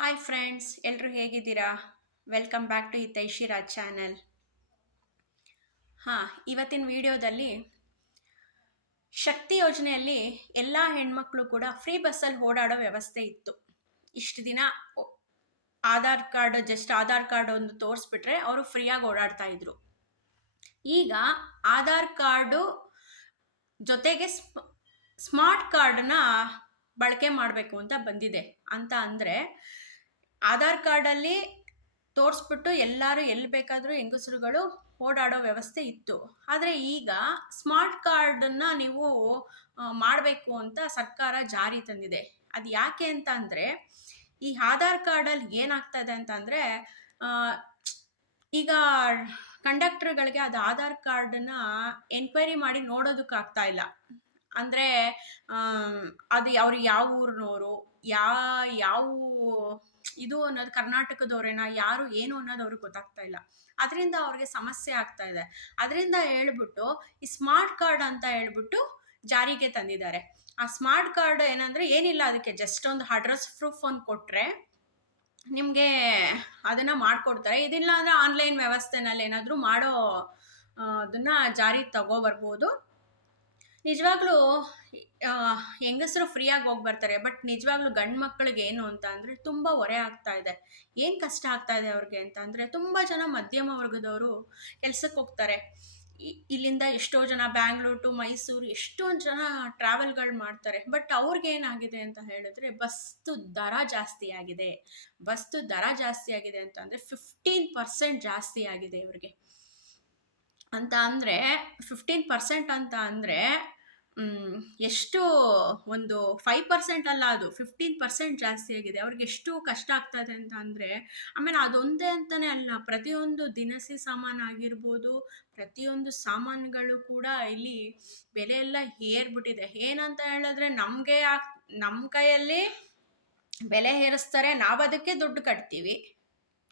Hi friends ಎಲ್ಲರೂ ಹೇಗಿದ್ದೀರಾ? Welcome back to Hitaishiraj channel ಹಾಂ, ಇವತ್ತಿನ ವಿಡಿಯೋದಲ್ಲಿ ಶಕ್ತಿ ಯೋಜನೆಯಲ್ಲಿ ಎಲ್ಲ ಹೆಣ್ಮಕ್ಳು ಕೂಡ ಫ್ರೀ ಬಸ್ಸಲ್ಲಿ ಓಡಾಡೋ ವ್ಯವಸ್ಥೆ ಇತ್ತು. ಇಷ್ಟು ದಿನ Aadhaar card just Aadhaar card ಒಂದು ತೋರಿಸ್ಬಿಟ್ರೆ ಅವರು ಫ್ರೀಯಾಗಿ ಓಡಾಡ್ತಾ ಇದ್ರು. ಈಗ ಆಧಾರ್ ಕಾರ್ಡು ಜೊತೆಗೆ ಸ್ಮ- ಸ್ಮಾರ್ಟ್ ಕಾರ್ಡನ್ನ ಬಳಕೆ ಮಾಡಬೇಕು ಅಂತ ಬಂದಿದೆ. ಅಂತ ಅಂದರೆ ಆಧಾರ್ ಕಾರ್ಡಲ್ಲಿ ತೋರಿಸ್ಬಿಟ್ಟು ಎಲ್ಲರೂ ಎಲ್ಲಿ ಬೇಕಾದರೂ ಹೆಂಗಸರುಗಳು ಓಡಾಡೋ ವ್ಯವಸ್ಥೆ ಇತ್ತು. ಆದರೆ ಈಗ ಸ್ಮಾರ್ಟ್ ಕಾರ್ಡನ್ನು ನೀವು ಮಾಡಬೇಕು ಅಂತ ಸರ್ಕಾರ ಜಾರಿ ತಂದಿದೆ. ಅದು ಯಾಕೆ ಅಂತ ಅಂದರೆ, ಈ ಆಧಾರ್ ಕಾರ್ಡಲ್ಲಿ ಏನಾಗ್ತಾ ಇದೆ ಅಂತ ಅಂದರೆ ಈಗ ಕಂಡಕ್ಟರ್ಗಳಿಗೆ ಅದು ಆಧಾರ್ ಕಾರ್ಡನ್ನ ಎನ್ಕ್ವೈರಿ ಮಾಡಿ ನೋಡೋದಕ್ಕಾಗ್ತಾ ಇಲ್ಲ. ಅಂದರೆ ಅದು ಅವ್ರು ಯಾವ ಊರಿನವರು ಯಾವ ಯಾವ ಇದು ಅನ್ನೋದು ಕರ್ನಾಟಕದವ್ರೇನಾ, ಯಾರು ಏನು ಅನ್ನೋದು ಅವ್ರಿಗೆ ಗೊತ್ತಾಗ್ತಾ ಇಲ್ಲ. ಅದರಿಂದ ಅವ್ರಿಗೆ ಸಮಸ್ಯೆ ಆಗ್ತಾ ಇದೆ. ಅದರಿಂದ ಹೇಳ್ಬಿಟ್ಟು ಈ ಸ್ಮಾರ್ಟ್ ಕಾರ್ಡ್ ಅಂತ ಹೇಳ್ಬಿಟ್ಟು ಜಾರಿಗೆ ತಂದಿದ್ದಾರೆ. ಆ ಸ್ಮಾರ್ಟ್ ಕಾರ್ಡ್ ಏನಂದರೆ ಏನಿಲ್ಲ ಅದಕ್ಕೆ ಜಸ್ಟ್ ಒಂದು ಅಡ್ರೆಸ್ ಪ್ರೂಫ್ ಒಂದು ಕೊಟ್ಟರೆ ನಿಮಗೆ ಅದನ್ನು ಮಾಡಿಕೊಡ್ತಾರೆ. ಇದಿಲ್ಲ ಅಂದರೆ ಆನ್ಲೈನ್ ವ್ಯವಸ್ಥೆನಲ್ಲಿ ಏನಾದರೂ ಮಾಡೋ ಅದನ್ನು ಜಾರಿ ತಗೋಬರ್ಬೋದು ನಿಜವಾಗ್ಲೂ ಹೆಂಗಸರು ಫ್ರೀಯಾಗಿ ಹೋಗಿ ಬರ್ತಾರೆ ಬಟ್ ನಿಜವಾಗ್ಲೂ ಗಂಡು ಮಕ್ಕಳಿಗೆ ಏನು ಅಂತ ಅಂದರೆ ತುಂಬ ಹೊರೆ ಆಗ್ತಾ ಇದೆ. ಏನು ಕಷ್ಟ ಆಗ್ತಾ ಇದೆ ಅವ್ರಿಗೆ ಅಂತ ಅಂದರೆ ತುಂಬ ಜನ ಮಧ್ಯಮ ವರ್ಗದವರು ಕೆಲ್ಸಕ್ಕೆ ಹೋಗ್ತಾರೆ. ಇಲ್ಲಿಂದ ಎಷ್ಟೋ ಜನ ಬ್ಯಾಂಗ್ಳೂರ್ ಟು ಮೈಸೂರು ಎಷ್ಟೊಂದು ಜನ ಟ್ರಾವೆಲ್ಗಳು ಮಾಡ್ತಾರೆ ಬಟ್ ಅವ್ರಿಗೆ ಏನಾಗಿದೆ ಅಂತ ಹೇಳಿದ್ರೆ ಬಸ್ತು ದರ ಜಾಸ್ತಿ ಆಗಿದೆ. ಬಸ್ತು ದರ ಜಾಸ್ತಿ ಆಗಿದೆ ಅಂತ ಅಂದರೆ ಫಿಫ್ಟೀನ್ ಪರ್ಸೆಂಟ್ ಜಾಸ್ತಿ ಆಗಿದೆ ಇವ್ರಿಗೆ. ಅಂತ ಅಂದರೆ ಫಿಫ್ಟೀನ್ ಪರ್ಸೆಂಟ್ ಅಂತ ಅಂದರೆ ಎಷ್ಟು ಒಂದು ಫೈವ್ ಪರ್ಸೆಂಟ್ ಅಲ್ಲ ಅದು ಫಿಫ್ಟೀನ್ ಪರ್ಸೆಂಟ್ ಜಾಸ್ತಿ ಆಗಿದೆ. ಅವ್ರಿಗೆ ಎಷ್ಟು ಕಷ್ಟ ಆಗ್ತದೆ ಅಂತ ಅಂದರೆ, ಆಮೇಲೆ ಅದೊಂದೇ ಅಂತಲೇ ಅಲ್ಲ, ಪ್ರತಿಯೊಂದು ದಿನಸಿ ಸಾಮಾನು ಆಗಿರ್ಬೋದು, ಪ್ರತಿಯೊಂದು ಸಾಮಾನುಗಳು ಕೂಡ ಇಲ್ಲಿ ಬೆಲೆ ಎಲ್ಲ ಏರ್ಬಿಟ್ಟಿದೆ. ಏನಂತ ಹೇಳಿದ್ರೆ, ನಮಗೆ ನಮ್ಮ ಕೈಯಲ್ಲಿ ಬೆಲೆ ಏರಿಸ್ತಾರೆ, ನಾವು ಅದಕ್ಕೆ ದುಡ್ಡು ಕಟ್ತೀವಿ.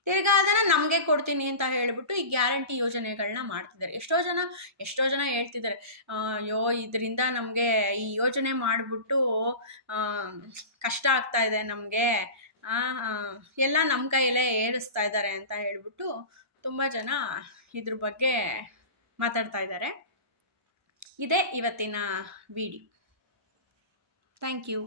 ತಿರ್ಗಾ ಅದನ್ನು ನಮಗೆ ಕೊಡ್ತೀನಿ ಅಂತ ಹೇಳಿಬಿಟ್ಟು ಈ ಗ್ಯಾರಂಟಿ ಯೋಜನೆಗಳನ್ನ ಮಾಡ್ತಿದ್ದಾರೆ. ಎಷ್ಟೋ ಜನ ಎಷ್ಟೋ ಜನ ಹೇಳ್ತಿದ್ದಾರೆ ಅಯ್ಯೋ, ಇದರಿಂದ ನಮಗೆ ಈ ಯೋಜನೆ ಮಾಡಿಬಿಟ್ಟು ಕಷ್ಟ ಆಗ್ತಾ ಇದೆ ನಮಗೆ. ಎಲ್ಲ ನಮ್ಮ ಕೈಯಲ್ಲೇ ಏರಿಸ್ತಾ ಇದ್ದಾರೆ ಅಂತ ಹೇಳ್ಬಿಟ್ಟು ತುಂಬ ಜನ ಇದ್ರ ಬಗ್ಗೆ ಮಾತಾಡ್ತಾ ಇದ್ದಾರೆ. ಇದೇ ಇವತ್ತಿನ ವಿಡಿಯೋ ಥ್ಯಾಂಕ್ ಯು